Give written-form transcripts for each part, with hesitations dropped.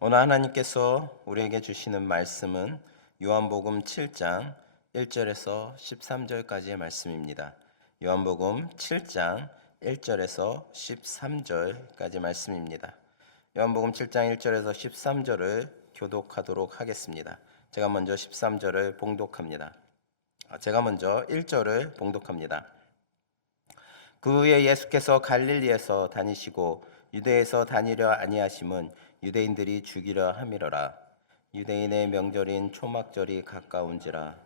오늘 하나님께서 우리에게 주시는 말씀은 요한복음 7장 1절에서 13절까지의 말씀입니다. 요한복음 7장 1절에서 13절까지 말씀입니다. 요한복음 7장 1절에서 13절을 교독하도록 하겠습니다. 제가 먼저 13절을 봉독합니다. 제가 먼저 1절을 봉독합니다. 그 후에 예수께서 갈릴리에서 다니시고 유대에서 다니려 아니하심은 유대인들이 죽이려 함이로라. 유대인의 명절인 초막절이 가까운지라.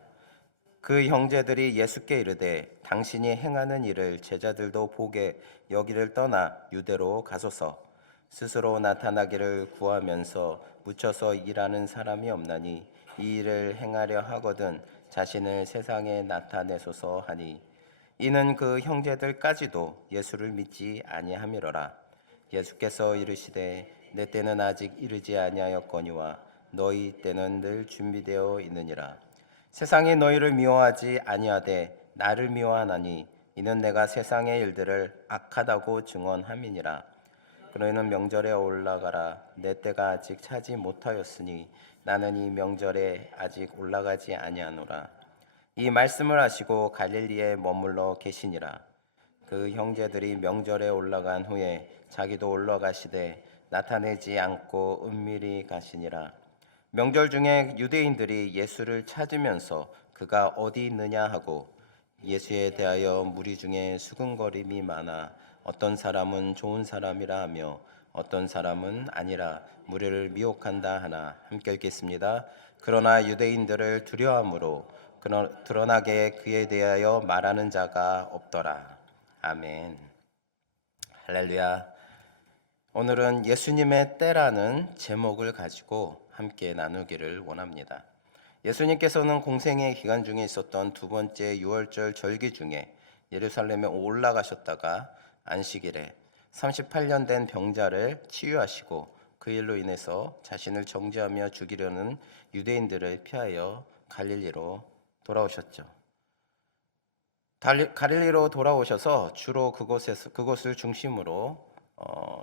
그 형제들이 예수께 이르되 당신이 행하는 일을 제자들도 보게 여기를 떠나 유대로 가소서. 스스로 나타나기를 구하면서 묻혀서 일하는 사람이 없나니 이 일을 행하려 하거든 자신을 세상에 나타내소서 하니, 이는 그 형제들까지도 예수를 믿지 아니함이로라. 예수께서 이르시되 내 때는 아직 이르지 아니하였거니와 너희 때는 늘 준비되어 있느니라. 세상이 너희를 미워하지 아니하되 나를 미워하나니 이는 내가 세상의 일들을 악하다고 증언함이니라. 너희는 명절에 올라가라. 내 때가 아직 차지 못하였으니 나는 이 명절에 아직 올라가지 아니하노라. 이 말씀을 하시고 갈릴리에 머물러 계시니라. 그 형제들이 명절에 올라간 후에 자기도 올라가시되 나타내지 않고 은밀히 가시니라. 명절 중에 유대인들이 예수를 찾으면서 그가 어디 있느냐 하고 예수에 대하여 무리 중에 수군거림이 많아 어떤 사람은 좋은 사람이라 하며 어떤 사람은 아니라 무리를 미혹한다 하나, 함께 읽겠습니다. 그러나 유대인들을 두려워함으로 드러나게 그에 대하여 말하는 자가 없더라. 아멘. 할렐루야. 오늘은 예수님의 때라는 제목을 가지고 함께 나누기를 원합니다. 예수님께서는 공생의 기간 중에 있었던 두 번째 유월절 절기 중에 예루살렘에 올라가셨다가 안식일에 38년 된 병자를 치유하시고 그 일로 인해서 자신을 정죄하며 죽이려는 유대인들을 피하여 갈릴리로 돌아오셨죠. 갈릴리로 돌아오셔서 주로 그곳을 중심으로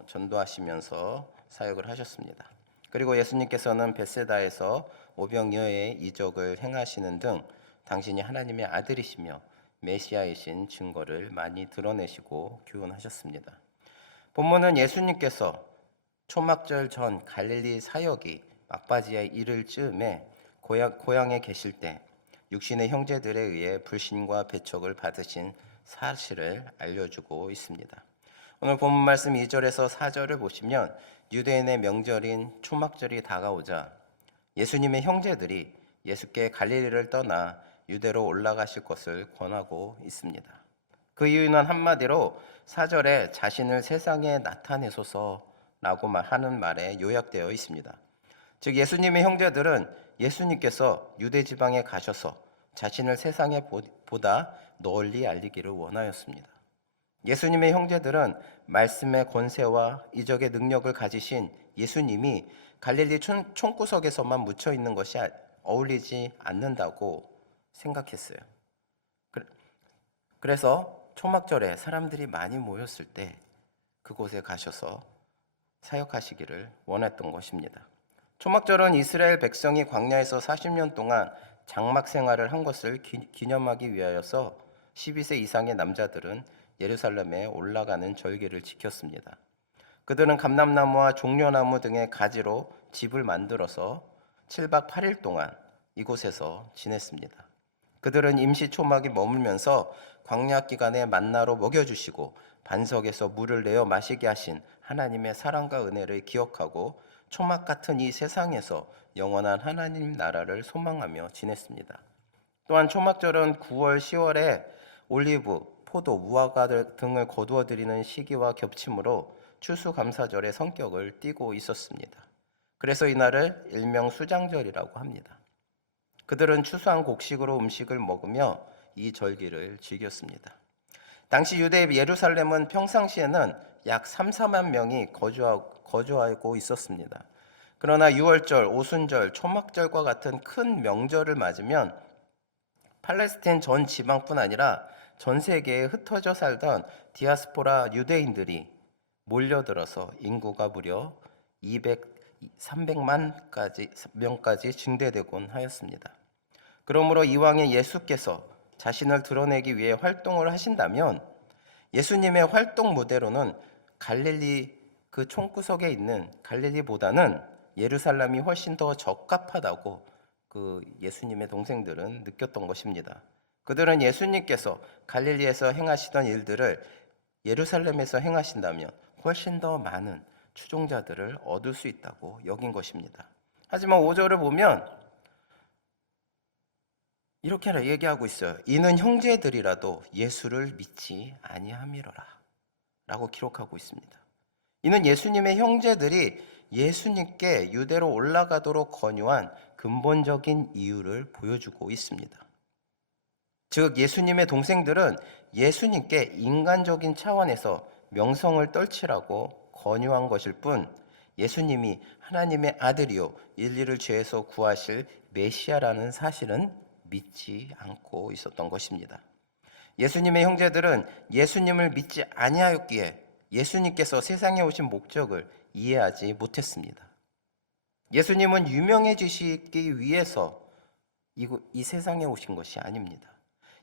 전도하시면서 사역을 하셨습니다. 그리고 예수님께서는 벳세다에서 오병이어의 이적을 행하시는 등 당신이 하나님의 아들이시며 메시아이신 증거를 많이 드러내시고 교훈하셨습니다. 본문은 예수님께서 초막절 전 갈릴리 사역이 막바지에 이를 즈음에 고향에 계실 때 육신의 형제들에 의해 불신과 배척을 받으신 사실을 알려주고 있습니다. 오늘 본문 말씀 2절에서 4절을 보시면 유대인의 명절인 초막절이 다가오자 예수님의 형제들이 예수께 갈릴리를 떠나 유대로 올라가실 것을 권하고 있습니다. 그 이유는 한마디로 4절에 자신을 세상에 나타내소서라고 하는 말에 요약되어 있습니다. 즉 예수님의 형제들은 예수님께서 유대 지방에 가셔서 자신을 세상에 보다 널리 알리기를 원하였습니다. 예수님의 형제들은 말씀의 권세와 이적의 능력을 가지신 예수님이 갈릴리 총구석에서만 묻혀 있는 것이 어울리지 않는다고 생각했어요. 그래서 초막절에 사람들이 많이 모였을 때 그곳에 가셔서 사역하시기를 원했던 것입니다. 초막절은 이스라엘 백성이 광야에서 40년 동안 장막 생활을 한 것을 기념하기 위하여서 12세 이상의 남자들은 예루살렘에 올라가는 절기를 지켰습니다. 그들은 감람나무와 종려나무 등의 가지로 집을 만들어서 7박 8일 동안 이곳에서 지냈습니다. 그들은 임시 초막에 머물면서 광야 기간에 만나로 먹여주시고 반석에서 물을 내어 마시게 하신 하나님의 사랑과 은혜를 기억하고 초막 같은 이 세상에서 영원한 하나님 나라를 소망하며 지냈습니다. 또한 초막절은 9월, 10월에 올리브, 포도, 무화과 등을 거두어 드리는 시기와 겹치므로 추수감사절의 성격을 띠고 있었습니다. 그래서 이날을 일명 수장절이라고 합니다. 그들은 추수한 곡식으로 음식을 먹으며 이 절기를 즐겼습니다. 당시 유대 예루살렘은 평상시에는 약 3, 4만 명이 거주하고 있었습니다. 그러나 유월절, 오순절, 초막절과 같은 큰 명절을 맞으면 팔레스타인 전 지방뿐 아니라 전 세계에 흩어져 살던 디아스포라 유대인들이 몰려들어서 인구가 무려 300만 명까지 증대되곤 하였습니다. 그러므로 이왕에 예수께서 자신을 드러내기 위해 활동을 하신다면 예수님의 활동 무대로는 갈릴리 그 총구석에 있는 갈릴리보다는 예루살렘이 훨씬 더 적합하다고 그 예수님의 동생들은 느꼈던 것입니다. 그들은 예수님께서 갈릴리에서 행하시던 일들을 예루살렘에서 행하신다면 훨씬 더 많은 추종자들을 얻을 수 있다고 여긴 것입니다. 하지만 5절을 보면 이렇게 얘기하고 있어요. 이는 형제들이라도 예수를 믿지 아니함이로라 라고 기록하고 있습니다. 이는 예수님의 형제들이 예수님께 유대로 올라가도록 권유한 근본적인 이유를 보여주고 있습니다. 즉 예수님의 동생들은 예수님께 인간적인 차원에서 명성을 떨치라고 권유한 것일 뿐 예수님이 하나님의 아들이요 인류를 죄에서 구하실 메시아라는 사실은 믿지 않고 있었던 것입니다. 예수님의 형제들은 예수님을 믿지 아니하였기에 예수님께서 세상에 오신 목적을 이해하지 못했습니다. 예수님은 유명해지시기 위해서 이 세상에 오신 것이 아닙니다.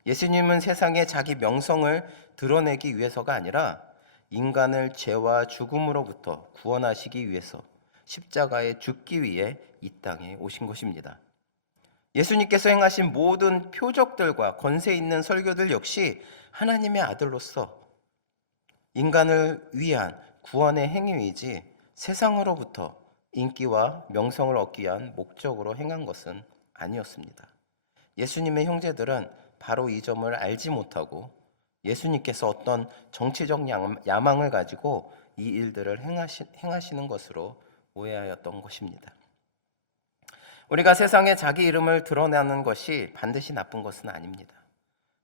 예수님은 세상에 자기 명성을 드러내기 위해서가 아니라 인간을 죄와 죽음으로부터 구원하시기 위해서 십자가에 죽기 위해 이 땅에 오신 것입니다. 예수님께서 행하신 모든 표적들과 권세 있는 설교들 역시 하나님의 아들로서 인간을 위한 구원의 행위이지 세상으로부터 인기와 명성을 얻기 위한 목적으로 행한 것은 아니었습니다. 예수님의 형제들은 바로 이 점을 알지 못하고 예수님께서 어떤 정치적 야망을 가지고 이 일들을 행하시는 것으로 오해하였던 것입니다. 우리가 세상에 자기 이름을 드러내는 것이 반드시 나쁜 것은 아닙니다.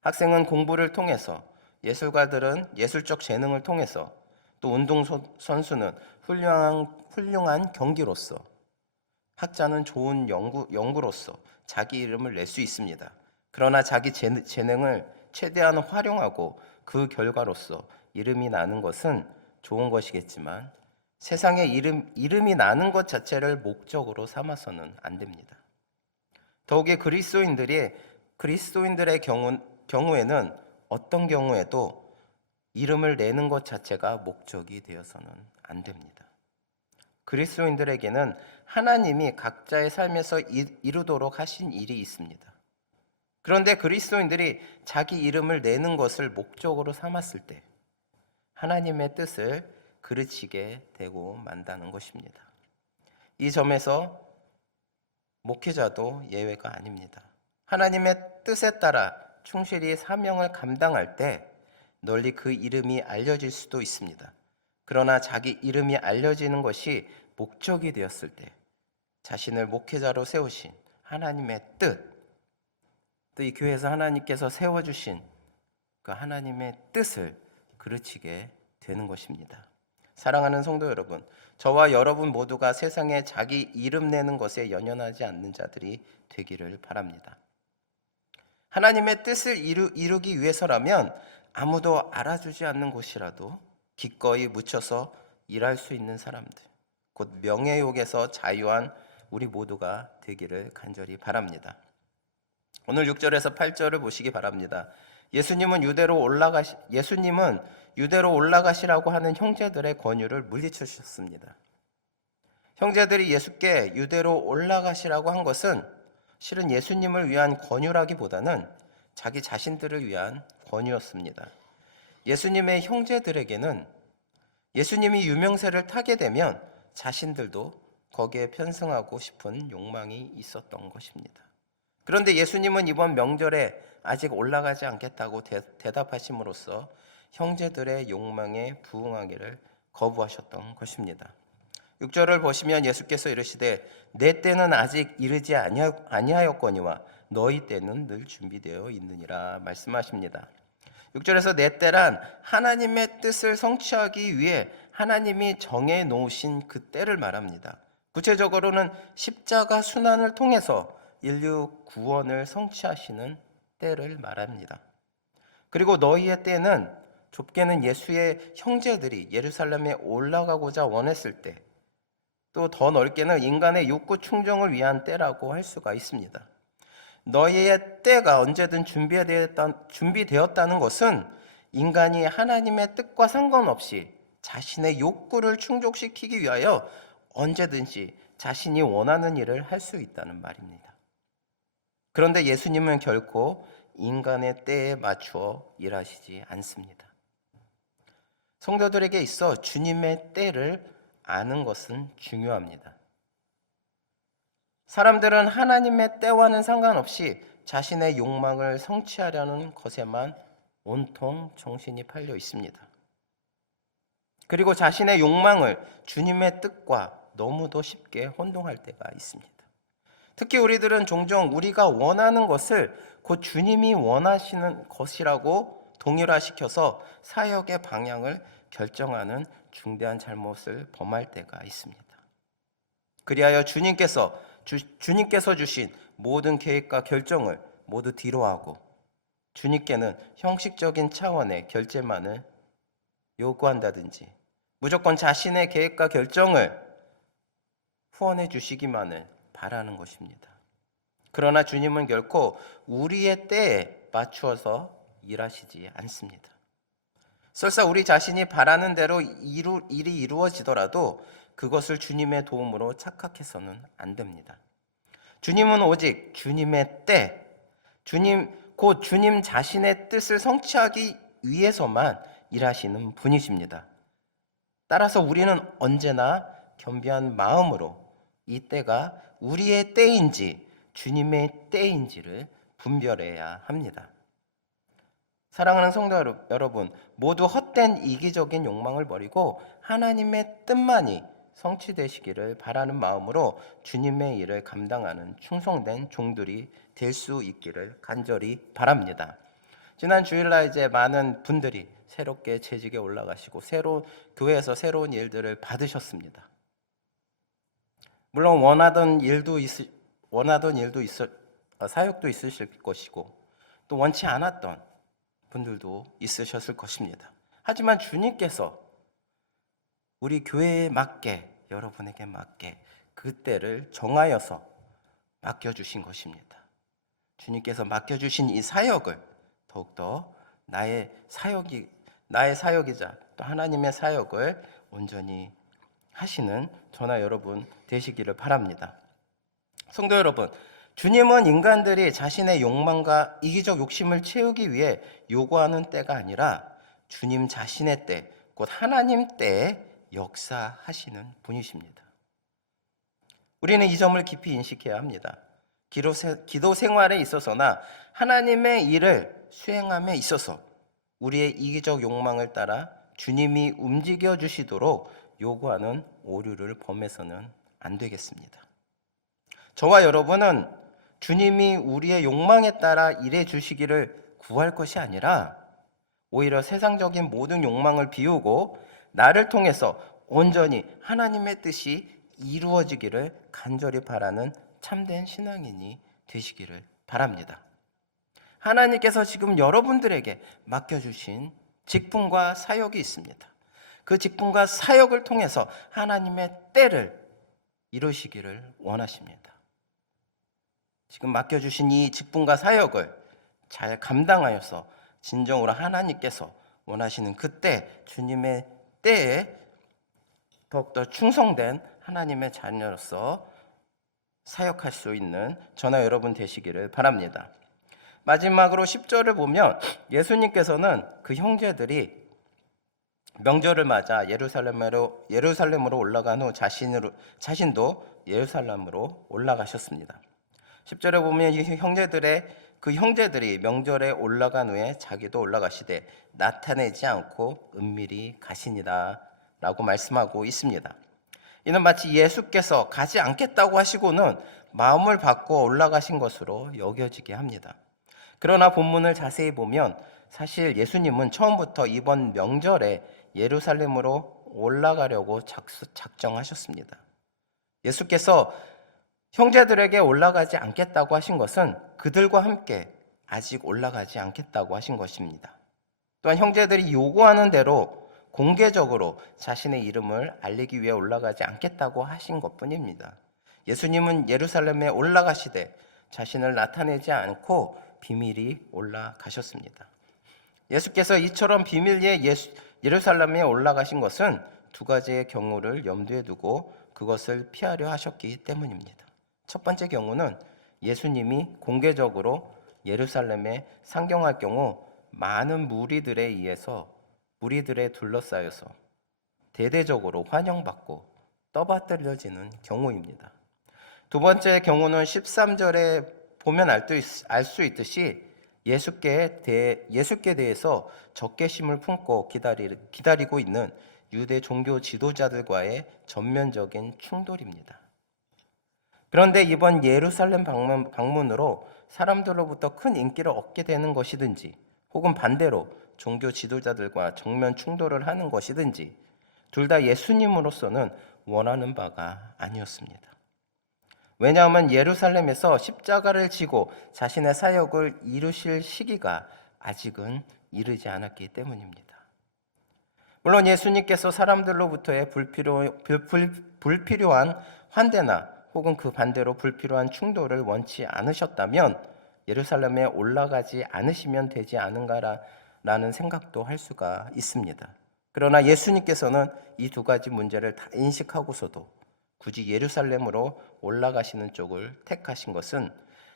학생은 공부를 통해서, 예술가들은 예술적 재능을 통해서, 또 운동선수는 훌륭한 경기로서, 학자는 좋은 연구로서 자기 이름을 낼 수 있습니다. 그러나 자기 재능을 최대한 활용하고 그 결과로서 이름이 나는 것은 좋은 것이겠지만 세상에 이름이 나는 것 자체를 목적으로 삼아서는 안 됩니다. 더욱이 그리스도인들의 경우에는 어떤 경우에도 이름을 내는 것 자체가 목적이 되어서는 안 됩니다. 그리스도인들에게는 하나님이 각자의 삶에서 이루도록 하신 일이 있습니다. 그런데 그리스도인들이 자기 이름을 내는 것을 목적으로 삼았을 때 하나님의 뜻을 그르치게 되고 만다는 것입니다. 이 점에서 목회자도 예외가 아닙니다. 하나님의 뜻에 따라 충실히 사명을 감당할 때 널리 그 이름이 알려질 수도 있습니다. 그러나 자기 이름이 알려지는 것이 목적이 되었을 때 자신을 목회자로 세우신 하나님의 뜻, 또 이 교회에서 하나님께서 세워주신 그 하나님의 뜻을 그르치게 되는 것입니다. 사랑하는 성도 여러분, 저와 여러분 모두가 세상에 자기 이름 내는 것에 연연하지 않는 자들이 되기를 바랍니다. 하나님의 뜻을 이루기 위해서라면 아무도 알아주지 않는 곳이라도 기꺼이 묻혀서 일할 수 있는 사람들, 곧 명예욕에서 자유한 우리 모두가 되기를 간절히 바랍니다. 오늘 6절에서 8절을 보시기 바랍니다. 예수님은 유대로 올라가시라고 하는 형제들의 권유를 물리치셨습니다. 형제들이 예수께 유대로 올라가시라고 한 것은 실은 예수님을 위한 권유라기보다는 자기 자신들을 위한 권유였습니다. 예수님의 형제들에게는 예수님이 유명세를 타게 되면 자신들도 거기에 편승하고 싶은 욕망이 있었던 것입니다. 그런데 예수님은 이번 명절에 아직 올라가지 않겠다고 대답하심으로써 형제들의 욕망에 부응하기를 거부하셨던 것입니다. 6절을 보시면 예수께서 이르시되 내 때는 아직 이르지 아니하였거니와 너희 때는 늘 준비되어 있느니라 말씀하십니다. 6절에서 내 때란 하나님의 뜻을 성취하기 위해 하나님이 정해 놓으신 그 때를 말합니다. 구체적으로는 십자가 순환을 통해서 인류 구원을 성취하시는 때를 말합니다. 그리고 너희의 때는 좁게는 예수의 형제들이 예루살렘에 올라가고자 원했을 때 또 더 넓게는 인간의 욕구 충족을 위한 때라고 할 수가 있습니다. 너희의 때가 언제든 준비되었다는 것은 인간이 하나님의 뜻과 상관없이 자신의 욕구를 충족시키기 위하여 언제든지 자신이 원하는 일을 할 수 있다는 말입니다. 그런데 예수님은 결코 인간의 때에 맞추어 일하시지 않습니다. 성도들에게 있어 주님의 때를 아는 것은 중요합니다. 사람들은 하나님의 때와는 상관없이 자신의 욕망을 성취하려는 것에만 온통 정신이 팔려 있습니다. 그리고 자신의 욕망을 주님의 뜻과 너무도 쉽게 혼동할 때가 있습니다. 특히 우리들은 종종 우리가 원하는 것을 곧 주님이 원하시는 것이라고 동일화시켜서 사역의 방향을 결정하는 중대한 잘못을 범할 때가 있습니다. 그리하여 주님께서 주신 모든 계획과 결정을 모두 뒤로하고 주님께는 형식적인 차원의 결제만을 요구한다든지 무조건 자신의 계획과 결정을 후원해 주시기만을 바라는 것입니다. 그러나 주님은 결코 우리의 때에 맞추어서 일하시지 않습니다. 설사 우리 자신이 바라는 대로 일이 이루어지더라도 그것을 주님의 도움으로 착각해서는 안 됩니다. 주님은 오직 주님의 때, 곧 주님 자신의 뜻을 성취하기 위해서만 일하시는 분이십니다. 따라서 우리는 언제나 겸비한 마음으로 이 때가 우리의 때인지 주님의 때인지를 분별해야 합니다. 사랑하는 성도 여러분, 모두 헛된 이기적인 욕망을 버리고 하나님의 뜻만이 성취되시기를 바라는 마음으로 주님의 일을 감당하는 충성된 종들이 될 수 있기를 간절히 바랍니다. 지난 주일날 이제 많은 분들이 새롭게 재직에 올라가시고 교회에서 새로운 일들을 받으셨습니다. 물론 사역도 있으실 것이고 또 원치 않았던 분들도 있으셨을 것입니다. 하지만 주님께서 우리 교회에 맞게, 여러분에게 맞게 그 때를 정하여서 맡겨주신 것입니다. 주님께서 맡겨주신 이 사역을 더욱더 나의 사역이자 또 하나님의 사역을 온전히 하시는 저나 여러분 되시기를 바랍니다. 성도 여러분, 주님은 인간들이 자신의 욕망과 이기적 욕심을 채우기 위해 요구하는 때가 아니라 주님 자신의 때, 곧 하나님 때에 역사하시는 분이십니다. 우리는 이 점을 깊이 인식해야 합니다. 기도 생활에 있어서나 하나님의 일을 수행함에 있어서 우리의 이기적 욕망을 따라 주님이 움직여 주시도록 요구하는 오류를 범해서는 안 되겠습니다. 저와 여러분은 주님이 우리의 욕망에 따라 일해 주시기를 구할 것이 아니라 오히려 세상적인 모든 욕망을 비우고 나를 통해서 온전히 하나님의 뜻이 이루어지기를 간절히 바라는 참된 신앙인이 되시기를 바랍니다. 하나님께서 지금 여러분들에게 맡겨주신 직분과 사역이 있습니다. 그 직분과 사역을 통해서 하나님의 때를 이루시기를 원하십니다. 지금 맡겨주신 이 직분과 사역을 잘 감당하여서 진정으로 하나님께서 원하시는 그때 주님의 때에 더욱더 충성된 하나님의 자녀로서 사역할 수 있는 저나 여러분 되시기를 바랍니다. 마지막으로 10절을 보면 예수님께서는 그 형제들이 명절을 맞아 예루살렘으로 올라간 후 자신도 예루살렘으로 올라가셨습니다. 10절에 보면 그 형제들이 명절에 올라간 후에 자기도 올라가시되 나타내지 않고 은밀히 가시니라 라고 말씀하고 있습니다. 이는 마치 예수께서 가지 않겠다고 하시고는 마음을 바꾸어 올라가신 것으로 여겨지게 합니다. 그러나 본문을 자세히 보면 사실 예수님은 처음부터 이번 명절에 예루살렘으로 올라가려고 작정하셨습니다. 예수께서 형제들에게 올라가지 않겠다고 하신 것은 그들과 함께 아직 올라가지 않겠다고 하신 것입니다. 또한 형제들이 요구하는 대로 공개적으로 자신의 이름을 알리기 위해 올라가지 않겠다고 하신 것뿐입니다. 예수님은 예루살렘에 올라가시되 자신을 나타내지 않고 비밀이 올라가셨습니다. 예수께서 이처럼 비밀리에 예루살렘에 올라가신 것은 두 가지의 경우를 염두에 두고 그것을 피하려 하셨기 때문입니다. 첫 번째 경우는 예수님이 공개적으로 예루살렘에 상경할 경우 많은 무리들에 둘러싸여서 대대적으로 환영받고 떠받들여지는 경우입니다. 두 번째 경우는 13절에 보면 알 수 있듯이 예수께 대해서 적개심을 품고 기다리고 있는 유대 종교 지도자들과의 전면적인 충돌입니다. 그런데 이번 예루살렘 방문으로 사람들로부터 큰 인기를 얻게 되는 것이든지 혹은 반대로 종교 지도자들과 정면 충돌을 하는 것이든지 둘 다 예수님으로서는 원하는 바가 아니었습니다. 왜냐하면 예루살렘에서 십자가를 지고 자신의 사역을 이루실 시기가 아직은 이르지 않았기 때문입니다. 물론 예수님께서 사람들로부터의 불필요한 환대나 혹은 그 반대로 불필요한 충돌을 원치 않으셨다면 예루살렘에 올라가지 않으시면 되지 않은가라는 생각도 할 수가 있습니다. 그러나 예수님께서는 이 두 가지 문제를 다 인식하고서도 굳이 예루살렘으로 올라가시는 쪽을 택하신 것은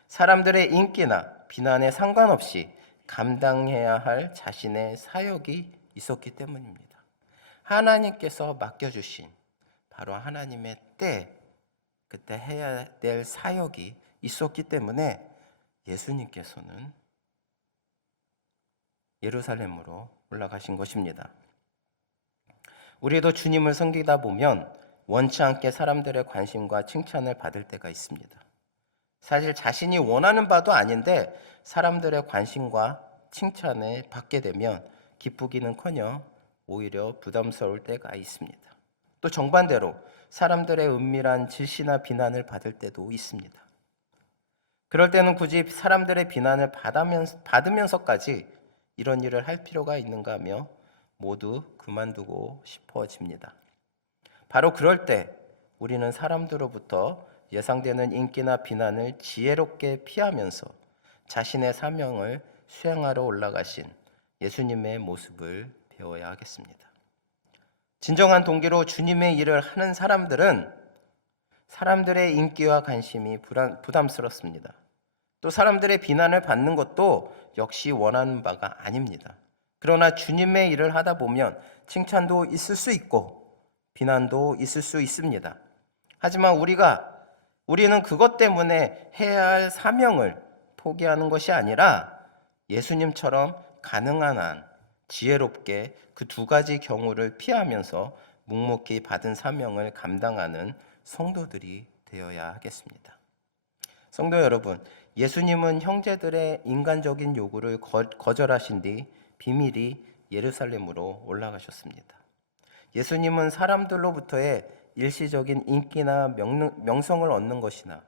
사람들의 인기나 비난에 상관없이 감당해야 할 자신의 사역이 있었기 때문입니다. 하나님께서 맡겨주신 바로 하나님의 그때 해야 될 사역이 있었기 때문에 예수님께서는 예루살렘으로 올라가신 것입니다. 우리도 주님을 섬기다 보면 원치 않게 사람들의 관심과 칭찬을 받을 때가 있습니다. 사실 자신이 원하는 바도 아닌데 사람들의 관심과 칭찬을 받게 되면 기쁘기는커녕 오히려 부담스러울 때가 있습니다. 또 정반대로 사람들의 은밀한 질시나 비난을 받을 때도 있습니다. 그럴 때는 굳이 사람들의 비난을 받으면서까지 이런 일을 할 필요가 있는가 하며 모두 그만두고 싶어집니다. 바로 그럴 때 우리는 사람들로부터 예상되는 인기나 비난을 지혜롭게 피하면서 자신의 사명을 수행하러 올라가신 예수님의 모습을 배워야 하겠습니다. 진정한 동기로 주님의 일을 하는 사람들은 사람들의 인기와 관심이 부담스럽습니다. 또 사람들의 비난을 받는 것도 역시 원하는 바가 아닙니다. 그러나 주님의 일을 하다 보면 칭찬도 있을 수 있고 비난도 있을 수 있습니다. 하지만 우리는 그것 때문에 해야 할 사명을 포기하는 것이 아니라 예수님처럼 가능한 한 지혜롭게 그 두 가지 경우를 피하면서 묵묵히 받은 사명을 감당하는 성도들이 되어야 하겠습니다. 성도 여러분, 예수님은 형제들의 인간적인 요구를 거절하신 뒤 비밀이 예루살렘으로 올라가셨습니다. 예수님은 사람들로부터의 일시적인 인기나 명성을 얻는 것이나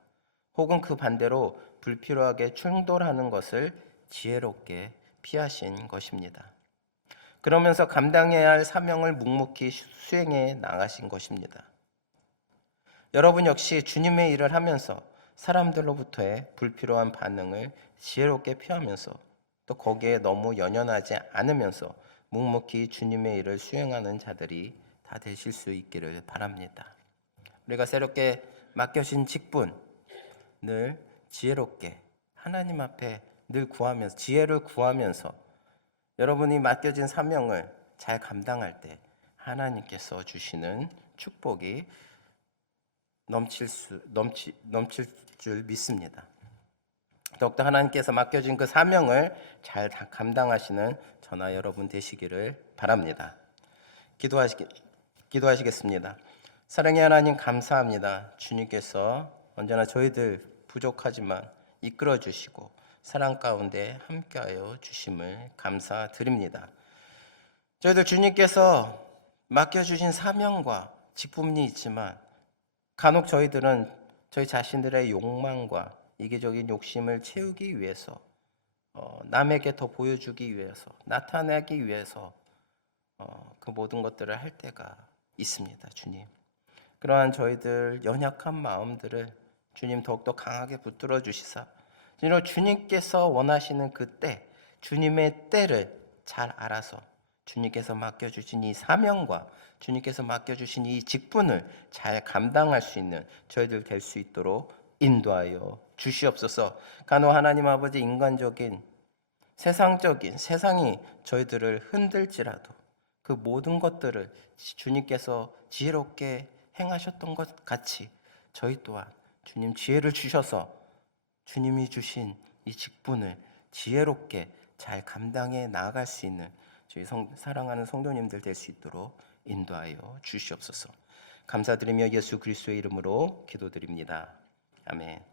혹은 그 반대로 불필요하게 충돌하는 것을 지혜롭게 피하신 것입니다. 그러면서 감당해야 할 사명을 묵묵히 수행해 나가신 것입니다. 여러분 역시 주님의 일을 하면서 사람들로부터의 불필요한 반응을 지혜롭게 피하면서 또 거기에 너무 연연하지 않으면서 묵묵히 주님의 일을 수행하는 자들이 다 되실 수 있기를 바랍니다. 우리가 새롭게 맡겨진 직분 늘 지혜롭게 하나님 앞에 늘 구하면서 지혜를 구하면서 여러분이 맡겨진 사명을 잘 감당할 때 하나님께서 주시는 축복이 넘칠 줄 믿습니다. 더욱더 하나님께서 맡겨진 그 사명을 잘 감당하시는 저나 여러분 되시기를 바랍니다. 기도하시겠습니다. 사랑의 하나님 감사합니다. 주님께서 언제나 저희들 부족하지만 이끌어 주시고 사랑 가운데 함께하여 주심을 감사드립니다. 저희들 주님께서 맡겨주신 사명과 직분이 있지만 간혹 저희들은 저희 자신들의 욕망과 이기적인 욕심을 채우기 위해서 남에게 더 보여주기 위해서 나타내기 위해서 그 모든 것들을 할 때가 있습니다, 주님. 그러한 저희들 연약한 마음들을 주님 더욱더 강하게 붙들어 주시사 주님께서 원하시는 그 때, 주님의 때를 잘 알아서 주님께서 맡겨주신 이 사명과 주님께서 맡겨주신 이 직분을 잘 감당할 수 있는 저희들 될 수 있도록 인도하여 주시옵소서. 간혹 하나님 아버지 인간적인 세상적인 세상이 저희들을 흔들지라도 그 모든 것들을 주님께서 지혜롭게 행하셨던 것 같이 저희 또한 주님 지혜를 주셔서 주님이 주신 이 직분을 지혜롭게 잘 감당해 나아갈 수 있는 저희 사랑하는 성도님들 될 수 있도록 인도하여 주시옵소서. 감사드리며 예수 그리스도의 이름으로 기도드립니다. 아멘.